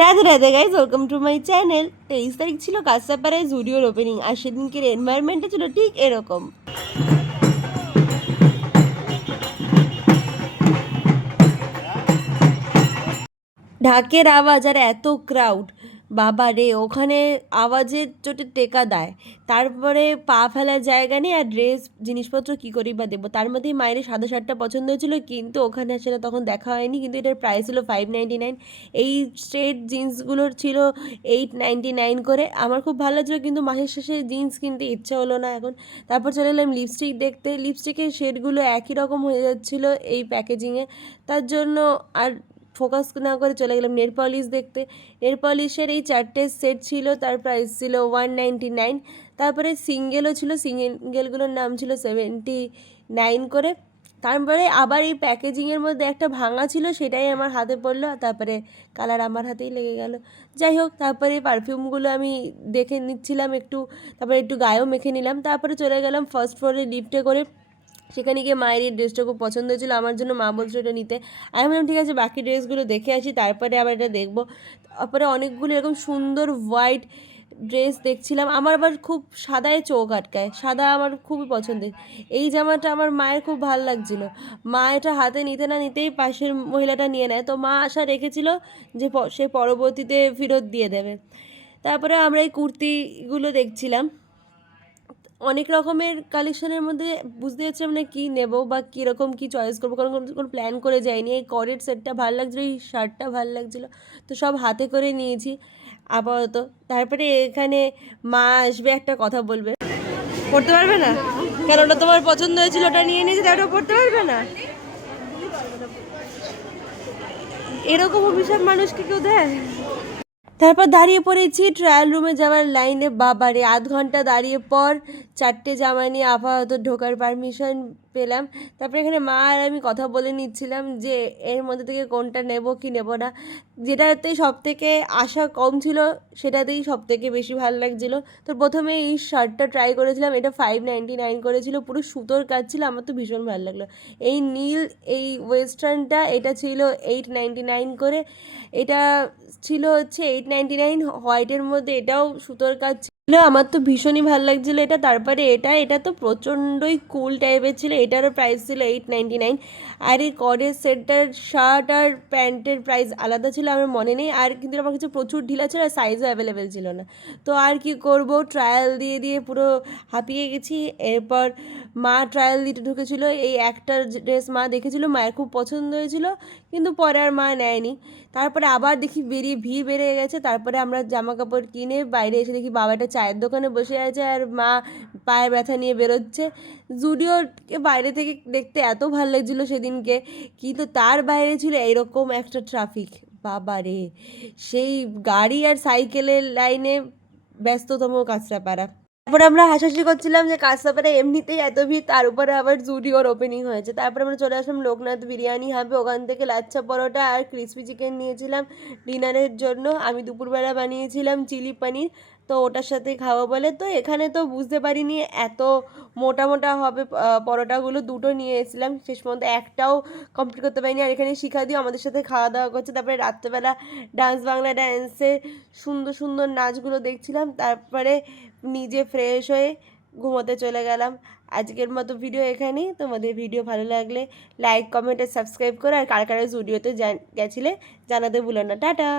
Radhe Radhe guys, welcome to my channel. 23 তারিখ ছিল কাঁচরাপাড়ায় জুডিওর opening, আর সেদিনকের এনভায়রনমেন্টটা ছিল ঠিক এরকম। ঢাকের আওয়াজ আর এত ক্রাউড, বাবা রে, ওখানে আওয়াজের চোটে টেকা দেয়। তারপরে পা ফেলার জায়গা নেই, আর ড্রেস জিনিসপত্র কী করেই বা দেবো। তার মধ্যেই মায়ের সাদা শার্টটা পছন্দ হয়েছিল, কিন্তু ওখানে সেটা তখন দেখা হয়নি। কিন্তু এটার প্রাইস ছিল 599। এই স্ট্রেট জিন্সগুলোর ছিল 899 করে। আমার খুব ভালো লাগছিলো, কিন্তু মাসের শেষে জিন্স কিনতে ইচ্ছা হলো না এখন। তারপর চলে এলাম লিপস্টিক দেখতে। লিপস্টিকের শেডগুলো একই রকম হয়ে যাচ্ছিলো এই প্যাকেজিংয়ে, তার জন্য আর ফোকাস না করে চলে গেলাম নেল পলিশ দেখতে। নেল পলিশের এই 4টে সেট ছিল, তার প্রাইস ছিল 199। তারপরে সিঙ্গেলও ছিল, সিঙ্গেলগুলোর নাম ছিল 79 করে। তারপরে আবার এই প্যাকেজিংয়ের মধ্যে একটা ভাঙা ছিল, সেটাই আমার হাতে পড়লো। তারপরে কালার আমার হাতেই লেগে গেল। যাই হোক, তারপরে পারফিউমগুলো আমি দেখে নিচ্ছিলাম একটু, তারপরে একটু গায়েও মেখে নিলাম। তারপরে চলে গেলাম ফার্স্ট ফ্লোরে লিফটে করে। সেখানে গিয়ে মায়ের এই ড্রেসটা খুব পছন্দ হয়েছিল, আমার জন্য মা বলছিল এটা নিতে। আমি বললাম ঠিক আছে, বাকি ড্রেসগুলো দেখে আসি, তারপরে আবার এটা দেখবো। তারপরে অনেকগুলো এরকম সুন্দর হোয়াইট ড্রেস দেখছিলাম। আমার আবার খুব সাদায় চোখ আটকায়, সাদা আমার খুবই পছন্দের। এই জামাটা আমার মায়ের খুব ভালো লাগছিলো। মা এটা হাতে নিতে না নিতেই পাশের মহিলাটা নিয়ে নেয়, তো মা আশা রেখেছিল যে সে পরবর্তীতে ফেরত দিয়ে দেবে। তারপরে আমরা এই কুর্তিগুলো দেখছিলাম, অনেক রকমের কালেকশনের মধ্যে বুঝতে পারছিলাম না কী নেবো বা কীরকম কী চয়েস করবো, কারণ কোনো প্ল্যান করে যাইনি। এই করের সেটটা ভালো লাগছিলো, এই শার্টটা ভালো লাগছিলো, তো সব হাতে করে নিয়েছি আপাতত। তারপরে এখানে মা আসবে, একটা কথা বলবে। পড়তে পারবে না কেন? ওটা তোমার পছন্দ হয়েছিল, ওটা নিয়ে নিয়েছি, ওটা পড়তে পারবে না? এরকম অভিশাপ মানুষকে কেউ দেয়? তারপর দাঁড়িয়ে পড়েছি ট্রায়াল রুমে যাওয়ার লাইনে। বাবারে, আধ ঘন্টা দাঁড়িয়ে পর 4টে জামা নিয়ে আপাতত ঢোকার পারমিশন পেলাম। তারপরে এখানে মা আর আমি কথা বলে নিচ্ছিলাম যে এর মধ্যে থেকে কোনটা নেব কি নেব না। যেটাতেই সব থেকে আশা কম ছিল, সেটাতেই সব থেকে বেশি ভালো লাগছিলো। তো প্রথমে এই শার্টটা ট্রাই করেছিলাম, এটা 599 করেছিল, পুরো সুতোর কাজ ছিল, আমার তো ভীষণ ভালো লাগলো। এই নীল এই ওয়েস্টার্নটা, এটা ছিল 899 করে। এটা ছিল হচ্ছে 899 হোয়াইটের মধ্যে, এটাও সুতোর কাজ ছিল, আমার তো ভীষণই ভালো লাগছিলো এটা। তারপরে এটা তো প্রচণ্ডই কুল টাইপের ছিল, এটারও প্রাইস ছিল 899। আর এই কডের সেটটার শার্ট আর প্যান্টের প্রাইস আলাদা ছিল, আমার মনে নেই। আর কিন্তু আমার কাছে প্রচুর ঢিলা ছিল, আর সাইজও অ্যাভেলেবেল ছিল না। তো আর কি করব, ট্রায়াল দিয়ে দিয়ে পুরো হাঁপিয়ে গেছি। এরপর মা ট্রায়াল দিতে ঢুকেছিল, এই একটা ড্রেস মা দেখেছিল, মায়ের খুব পছন্দ হয়েছিল, কিন্তু পরে আর মা নেয়নি। তারপরে আবার দেখি ভিড় বেড়ে গেছে। তারপরে আমরা জামা কাপড় কিনে বাইরে এসে দেখি বাবা একটা চায়ের দোকানে বসে আছে, আর মা পায়ে ব্যথা নিয়ে বেরোচ্ছে। জুডিওকে বাইরে থেকে দেখতে এত ভালো লাগছিলো সেদিনকে, কিন্তু তার বাইরে ছিল এইরকম একটা ট্রাফিক। বাবা রে, সেই গাড়ি আর সাইকেলের লাইনে ব্যস্ততম কাঁচরাপাড়া। তারপরে আমরা হাসাহাসি করছিলাম যে কাঁচরাপাড়ায় এমনিতেই এত ভিড়, তার উপরে আবার জুডিওর ওপেনিং হয়েছে। তারপরে আমরা চলে আসলাম লোকনাথ বিরিয়ানি হাবে, ওখান থেকে লাচ্ছা পরোটা আর ক্রিসপি চিকেন নিয়েছিলাম ডিনারের জন্য। আমি দুপুরবেলা বানিয়েছিলাম চিলি পনির, তো ওটার সাথে খাওয়া বলে। তো এখানে তো বুঝতে পারিনি এত মোটা মোটা হবে পরোটাগুলো, দুটো নিয়ে এসেছিলাম, শেষ পর্যন্ত একটাও কমপ্লিট করতে পারিনি। আর এখানে শিখাদিও আমাদের সাথে খাওয়া দাওয়া করছে। তারপরে রাত্রেবেলা ডান্স বাংলা ডান্সের সুন্দর সুন্দর নাচগুলো দেখছিলাম। তারপরে নিজে ফ্রেশ হয়ে ঘুমোতে চলে গেলাম। আজকের মতো ভিডিও এখানেই। তোমাদের ভিডিও ভালো লাগলে লাইক, কমেন্ট আর সাবস্ক্রাইব করো। আর কার কার জুডিওতে গেছিলে জানাতে ভুলো না। টাটা।